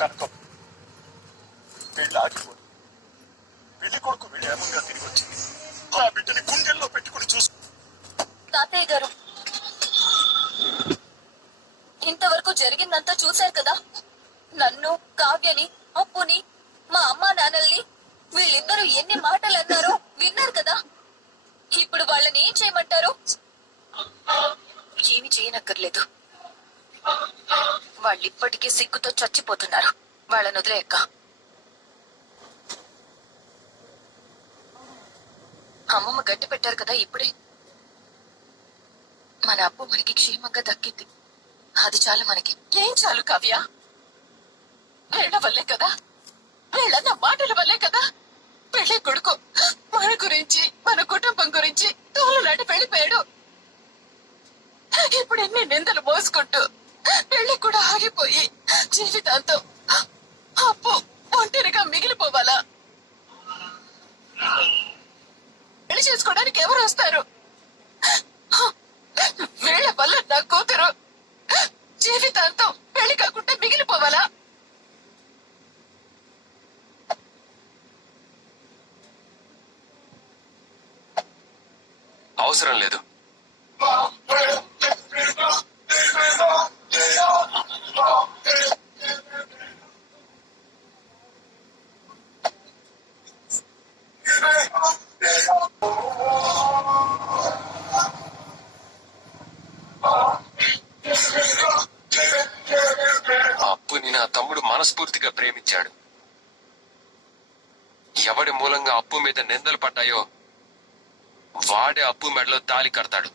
కనకం పెళ్లి ఆగిపోయింది. పెళ్లి కొడుకు విజయమంగా తిరిగి వచ్చింది. ఆ బిడ్డని గుండెల్లో పెట్టుకుని చూసు. తాతయ్య గారు, ఇంతవరకు జరిగిందంతా చూశారు కదా. నన్ను, కావ్యని, అప్పుని, మా అమ్మా నాన్నల్ని వీళ్ళిద్దరూ ఎన్ని మాటలు అన్నారో విన్నారు కదా. ఇప్పుడు వాళ్ళని ఏం చేయమంటారు? ఏమి చేయనక్కర్లేదు. వాళ్ళిప్పటికీ సిగ్గుతో చచ్చిపోతున్నారు. వాళ్ళని వదిలేయక్క. అమ్మమ్మ గట్టి పెట్టారు కదా ఇప్పుడే. మన అప్పు మనకి క్షేమంగా దక్కింది. అది చాలు మనకి. ఏం చాలు కావ్య? వీళ్ళ వల్లే కదా, వీళ్ళన్న మాటల వల్లే కదా పెళ్లి కొడుకు మన గురించి, మన కుటుంబం గురించి తోలనాటి వెళ్ళిపోయాడు. ఇప్పుడు ఎన్ని నిందలు మోసుకుంటూ పెళ్లి కూడా ఆగిపోయి జీవితాంతం అప్పు ఒంటరిగా మిగిలిపోవాలా? పెళ్లి చేసుకోవడానికి ఎవరు వస్తారు? వీళ్ళ వల్ల నా కూతురు జీవితాంతం పెళ్లి కాకుండా మిగిలిపోవాలా? అవసరం లేదు. అప్పుని నా తమ్ముడు మనస్ఫూర్తిగా ప్రేమించాడు. ఎవడి మూలంగా అప్పు మీద నిందలు పడ్డాయో వాడే అప్పు మెడలో తాళి కడతాడు.